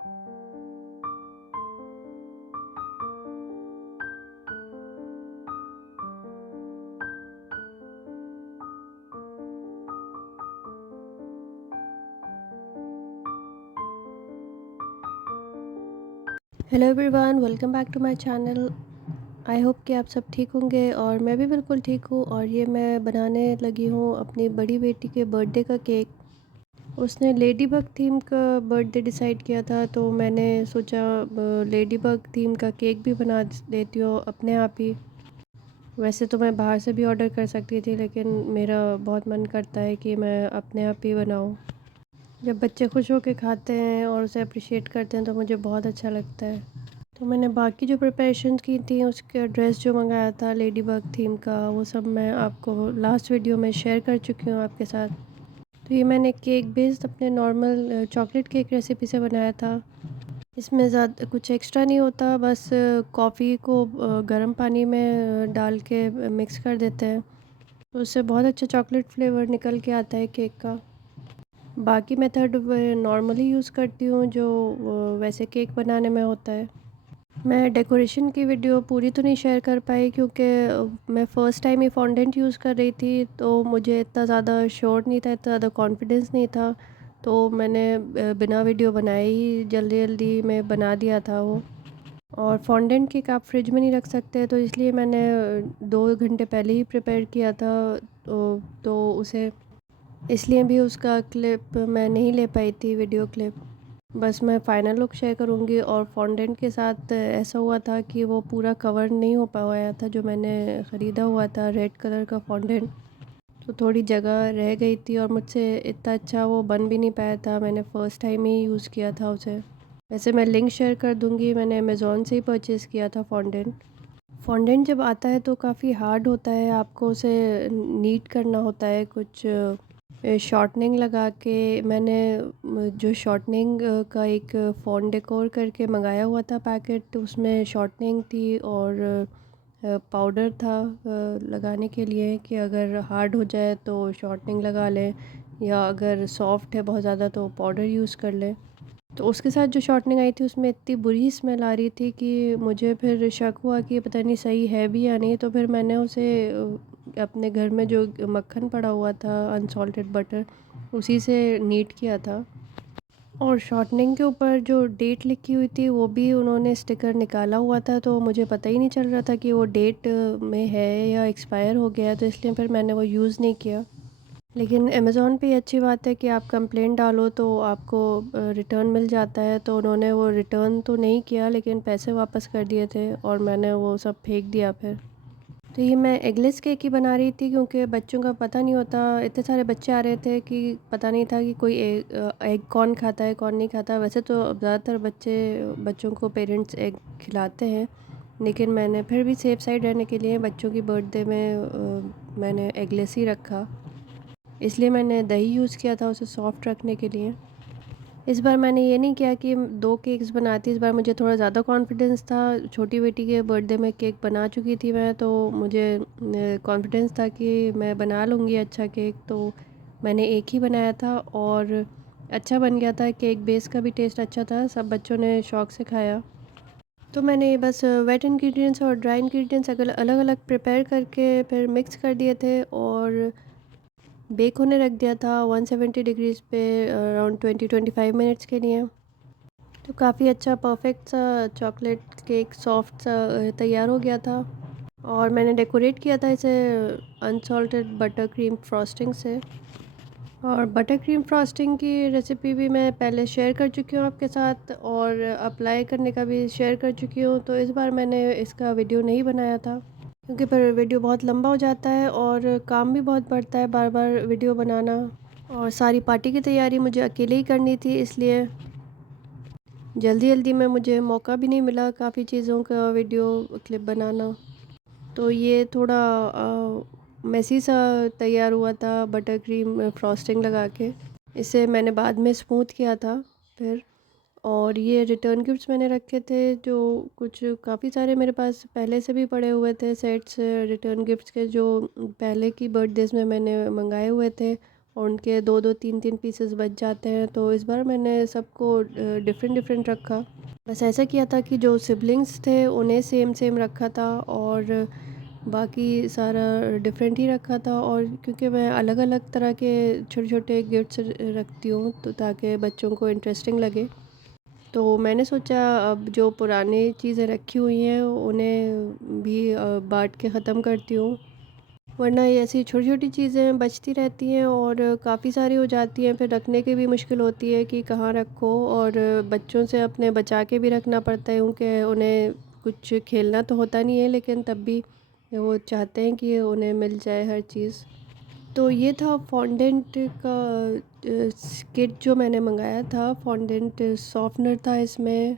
Hello everyone, welcome back to my channel. I hope कि आप सब ठीक होंगे और मैं भी बिल्कुल ठीक हूँ। और ये मैं बनाने लगी हूँ अपनी बड़ी बेटी के बर्थडे का केक। उसने लेडी बग थीम का बर्थडे डिसाइड किया था, तो मैंने सोचा लेडी बग थीम का केक भी बना देती हूँ अपने आप ही। वैसे तो मैं बाहर से भी ऑर्डर कर सकती थी, लेकिन मेरा बहुत मन करता है कि मैं अपने आप ही बनाऊँ। जब बच्चे खुश होकर खाते हैं और उसे अप्रिशिएट करते हैं तो मुझे बहुत अच्छा लगता है। तो मैंने बाकी जो प्रिपरेशन की थी, उसका ड्रेस जो मंगाया था लेडी बग थीम का, वो सब मैं आपको लास्ट वीडियो में शेयर कर चुकी हूँ आपके साथ। तो ये मैंने केक बेस्ड अपने नॉर्मल चॉकलेट केक रेसिपी से बनाया था। इसमें ज़्यादा कुछ एक्स्ट्रा नहीं होता, बस कॉफ़ी को गर्म पानी में डाल के मिक्स कर देते हैं, तो उससे बहुत अच्छा चॉकलेट फ्लेवर निकल के आता है केक का। बाकी मेथड नॉर्मली यूज़ करती हूँ जो वैसे केक बनाने में होता है। मैं डेकोरेशन की वीडियो पूरी तो नहीं शेयर कर पाई, क्योंकि मैं फ़र्स्ट टाइम ही फॉन्डेंट यूज़ कर रही थी, तो मुझे इतना ज़्यादा श्योर नहीं था, इतना ज़्यादा कॉन्फिडेंस नहीं था। तो मैंने बिना वीडियो बनाए ही जल्दी जल्दी में बना दिया था वो। और फॉन्डेंट केक आप फ्रिज में नहीं रख सकते, तो इसलिए मैंने 2 घंटे पहले ही प्रिपेयर किया था। तो उसे इसलिए भी उसका क्लिप मैं नहीं ले पाई थी, वीडियो क्लिप। बस मैं फ़ाइनल लुक शेयर करूँगी। और फॉन्डेंट के साथ ऐसा हुआ था कि वो पूरा कवर नहीं हो पाया था, जो मैंने ख़रीदा हुआ था रेड कलर का फॉन्डेंट। तो थोड़ी जगह रह गई थी और मुझसे इतना अच्छा वो बन भी नहीं पाया था, मैंने फ़र्स्ट टाइम ही यूज़ किया था उसे। वैसे मैं लिंक शेयर कर दूँगी, मैंने अमेज़ोन से ही परचेज़ किया था फॉन्डेंट। फॉन्डेंट जब आता है तो काफ़ी हार्ड होता है, आपको उसे नीट करना होता है कुछ शॉर्टनिंग लगा के। मैंने जो शॉर्टनिंग का एक फ़ॉन डेकोर करके मंगाया हुआ था पैकेट, तो उसमें शॉर्टनिंग थी और पाउडर था लगाने के लिए, कि अगर हार्ड हो जाए तो शॉर्टनिंग लगा लें, या अगर सॉफ्ट है बहुत ज़्यादा तो पाउडर यूज़ कर लें। तो उसके साथ जो शॉर्टनिंग आई थी उसमें इतनी बुरी स्मेल आ रही थी कि मुझे फिर शक हुआ कि पता नहीं सही है भी या नहीं। तो फिर मैंने उसे अपने घर में जो मक्खन पड़ा हुआ था, अनसॉल्टेड बटर, उसी से नीट किया था। और शॉर्टनिंग के ऊपर जो डेट लिखी हुई थी वो भी उन्होंने स्टिकर निकाला हुआ था, तो मुझे पता ही नहीं चल रहा था कि वो डेट में है या एक्सपायर हो गया, तो इसलिए फिर मैंने वो यूज़ नहीं किया। लेकिन अमेज़ॉन पे ये अच्छी बात है कि आप कंप्लेंट डालो तो आपको रिटर्न मिल जाता है। तो उन्होंने वो रिटर्न तो नहीं किया, लेकिन पैसे वापस कर दिए थे और मैंने वो सब फेंक दिया फिर। तो ये मैं एगलेस केक ही बना रही थी, क्योंकि बच्चों का पता नहीं होता, इतने सारे बच्चे आ रहे थे कि पता नहीं था कि कोई एग कौन खाता है कौन नहीं खाता। वैसे तो ज़्यादातर बच्चों को पेरेंट्स एग खिलाते हैं, लेकिन मैंने फिर भी सेफ़ साइड रहने के लिए बच्चों की बर्थडे में मैंने एगलेस ही रखा। इसलिए मैंने दही यूज़ किया था उसे सॉफ्ट रखने के लिए। इस बार मैंने ये नहीं किया कि 2 केक्स बनाती, इस बार मुझे थोड़ा ज़्यादा कॉन्फिडेंस था। छोटी बेटी के बर्थडे में केक बना चुकी थी मैं, तो मुझे कॉन्फिडेंस था कि मैं बना लूँगी अच्छा केक। तो मैंने एक ही बनाया था और अच्छा बन गया था। केक बेस का भी टेस्ट अच्छा था, सब बच्चों ने शौक़ से खाया। तो मैंने बस वेट इंग्रेडिएंट्स और ड्राई इंग्रेडिएंट्स अलग अलग प्रिपेयर करके फिर मिक्स कर दिए थे और बेक होने रख दिया था 170 डिग्रीज़ पे अराउंड 20-25 मिनट्स के लिए। तो काफ़ी अच्छा परफेक्ट सा चॉकलेट केक सॉफ्ट सा तैयार हो गया था। और मैंने डेकोरेट किया था इसे अनसॉल्टेड बटर क्रीम फ्रॉस्टिंग से। और बटर क्रीम फ्रॉस्टिंग की रेसिपी भी मैं पहले शेयर कर चुकी हूँ आपके साथ, और अप्लाई करने का भी शेयर कर चुकी हूँ। तो इस बार मैंने इसका वीडियो नहीं बनाया था, क्योंकि फिर वीडियो बहुत लंबा हो जाता है और काम भी बहुत बढ़ता है बार बार वीडियो बनाना। और सारी पार्टी की तैयारी मुझे अकेले ही करनी थी, इसलिए जल्दी जल्दी में मुझे मौका भी नहीं मिला काफ़ी चीज़ों का वीडियो क्लिप बनाना। तो ये थोड़ा मेसी सा तैयार हुआ था बटर क्रीम फ्रॉस्टिंग लगा के। इसे मैंने बाद में स्मूथ किया था फिर। और ये रिटर्न गिफ्ट्स मैंने रखे थे, जो कुछ काफ़ी सारे मेरे पास पहले से भी पड़े हुए थे सेट्स रिटर्न गिफ्ट्स के, जो पहले की बर्थडेज़ में मैंने मंगाए हुए थे। और उनके 2-2 3-3 पीसेस बच जाते हैं। तो इस बार मैंने सबको डिफ़रेंट डिफ़रेंट रखा। बस ऐसा किया था कि जो सिबलिंग्स थे उन्हें सेम सेम रखा था और बाकी सारा डिफरेंट ही रखा था। और क्योंकि मैं अलग-अलग तरह के छोटे-छोटे गिफ्ट्स रखती हूँ तो ताकि बच्चों को इंटरेस्टिंग लगे। तो मैंने सोचा अब जो पुरानी चीज़ें रखी हुई हैं उन्हें भी बाँट के ख़त्म करती हूँ। वरना ये ऐसी छोटी-छोटी चीज़ें बचती रहती हैं और काफ़ी सारी हो जाती हैं, फिर रखने की भी मुश्किल होती है कि कहाँ रखो। और बच्चों से अपने बचा के भी रखना पड़ता है क्योंकि उन्हें कुछ खेलना तो होता नहीं है, लेकिन तब भी वो चाहते हैं कि उन्हें मिल जाए हर चीज़। तो ये था फॉन्डेंट का किट जो मैंने मंगाया था। फॉन्डेंट सॉफ्टनर था इसमें,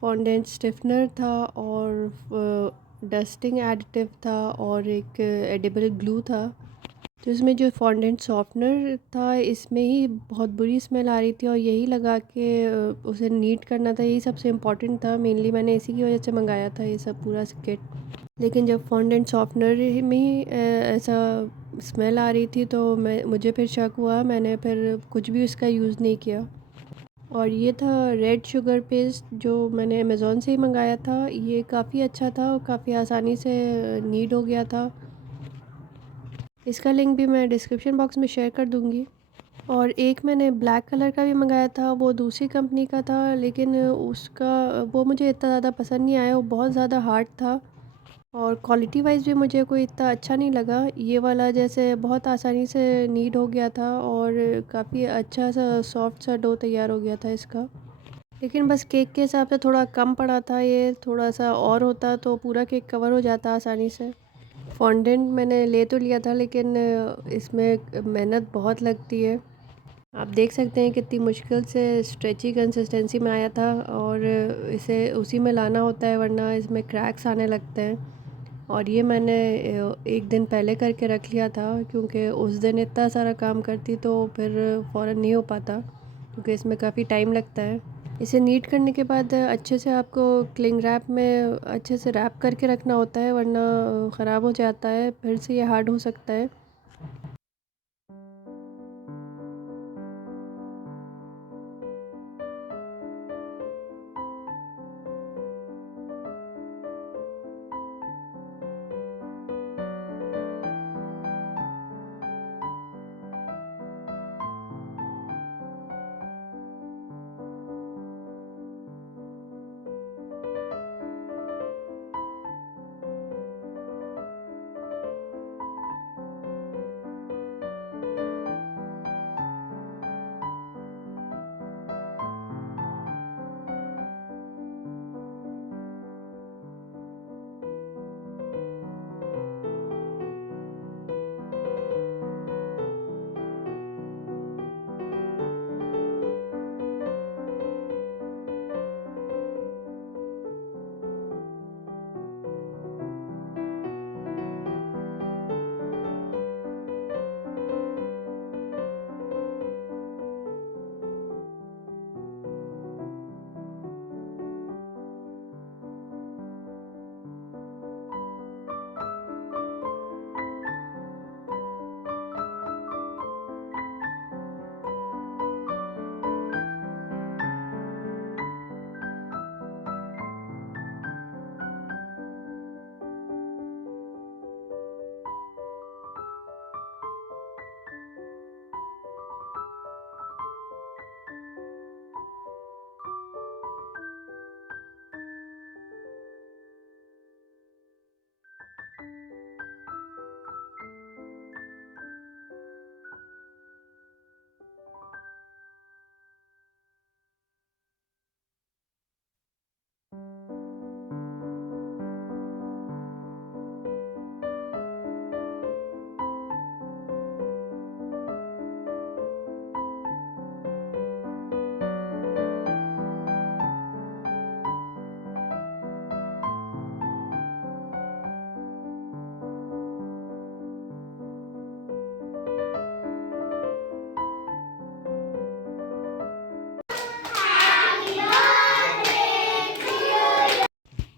फॉन्डेंट स्टिफनर था और डस्टिंग एडिटिव था और एक एडिबल ग्लू था। तो इसमें जो फॉन्डेंट सॉफ्टनर था इसमें ही बहुत बुरी स्मेल आ रही थी और यही लगा के उसे नीट करना था, यही सबसे इम्पोर्टेंट था। मेनली मैंने इसी की वजह से मंगाया था ये सब पूरा किट। लेकिन जब फॉन्डेंट सॉफ्टनर में ही ऐसा स्मेल आ रही थी तो मुझे फिर शक हुआ, मैंने फिर कुछ भी उसका यूज़ नहीं किया। और ये था रेड शुगर पेस्ट जो मैंने अमेज़ोन से ही मंगाया था। ये काफ़ी अच्छा था और काफ़ी आसानी से नीड हो गया था। इसका लिंक भी मैं डिस्क्रिप्शन बॉक्स में शेयर कर दूँगी। और एक मैंने ब्लैक कलर का भी मंगाया था, वो दूसरी कंपनी का था, लेकिन उसका वो मुझे इतना ज़्यादा पसंद नहीं आया, वो बहुत ज़्यादा हार्ड था और क्वालिटी वाइज़ भी मुझे कोई इतना अच्छा नहीं लगा। ये वाला जैसे बहुत आसानी से नीड हो गया था और काफ़ी अच्छा सा सॉफ्ट सा डो तैयार हो गया था इसका। लेकिन बस केक के हिसाब से थोड़ा कम पड़ा था, ये थोड़ा सा और होता तो पूरा केक कवर हो जाता आसानी से। फॉन्डेंट मैंने ले तो लिया था लेकिन इसमें मेहनत बहुत लगती है। आप देख सकते हैं कितनी मुश्किल से स्ट्रेची कंसिस्टेंसी में आया था और इसे उसी में लाना होता है वरना इसमें क्रैक्स आने लगते हैं। और ये मैंने एक दिन पहले करके रख लिया था क्योंकि उस दिन इतना सारा काम करती तो फिर फ़ौरन नहीं हो पाता क्योंकि इसमें काफ़ी टाइम लगता है। इसे नीट करने के बाद अच्छे से आपको क्लिंग रैप में अच्छे से रैप करके रखना होता है वरना ख़राब हो जाता है, फिर से ये हार्ड हो सकता है।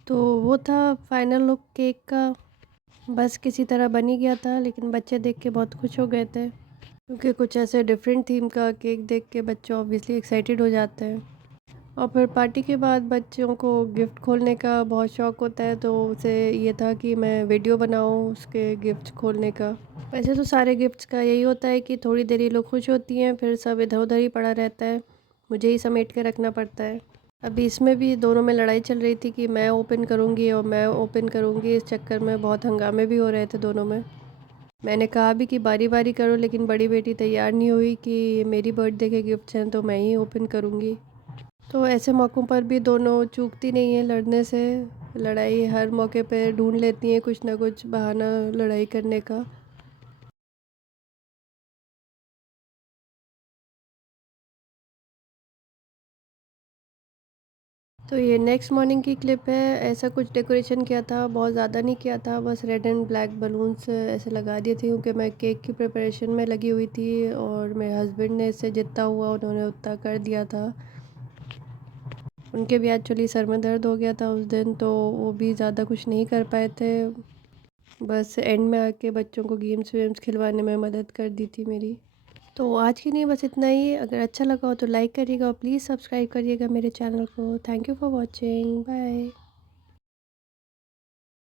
तो वो था फाइनल लुक केक का। बस किसी तरह बन ही गया था लेकिन बच्चे देख के बहुत खुश हो गए थे। क्योंकि कुछ ऐसे डिफरेंट थीम का केक देख के बच्चे ऑब्वियसली एक्साइटेड हो जाते हैं। और फिर पार्टी के बाद बच्चों को गिफ्ट खोलने का बहुत शौक़ होता है, तो उसे ये था कि मैं वीडियो बनाऊँ उसके गिफ्ट खोलने का। वैसे तो सारे गिफ्ट्स का यही होता है कि थोड़ी देर ये लोग खुश होती हैं, फिर सब इधर-उधर ही पड़ा रहता है। मुझे ही समेट के रखना पड़ता है। अभी इसमें भी दोनों में लड़ाई चल रही थी कि मैं ओपन करूँगी और मैं ओपन करूँगी। इस चक्कर में बहुत हंगामे भी हो रहे थे दोनों में। मैंने कहा भी कि बारी-बारी करो, लेकिन बड़ी बेटी तैयार नहीं हुई कि मेरी बर्थडे के गिफ्ट्स हैं तो मैं ही ओपन करूँगी। तो ऐसे मौक़ों पर भी दोनों चूकती नहीं हैं लड़ने से। लड़ाई हर मौके पे ढूँढ लेती हैं कुछ ना कुछ बहाना लड़ाई करने का। तो ये नेक्स्ट मॉर्निंग की क्लिप है। ऐसा कुछ डेकोरेशन किया था, बहुत ज़्यादा नहीं किया था, बस रेड एंड ब्लैक बलून्स ऐसे लगा दिए थे क्योंकि मैं केक की प्रिपरेशन में लगी हुई थी और मेरे हस्बैंड ने इससे जितना हुआ उन्होंने उतना कर दिया था। उनके भी एक्चुअली सर में दर्द हो गया था उस दिन, तो वो भी ज़्यादा कुछ नहीं कर पाए थे। बस एंड में आके बच्चों को गेम्स वेम्स खिलवाने में मदद कर दी थी मेरी। तो आज के लिए बस इतना ही। अगर अच्छा लगा हो तो लाइक करिएगा और प्लीज़ सब्सक्राइब करिएगा मेरे चैनल को। Thank you for watching. Bye.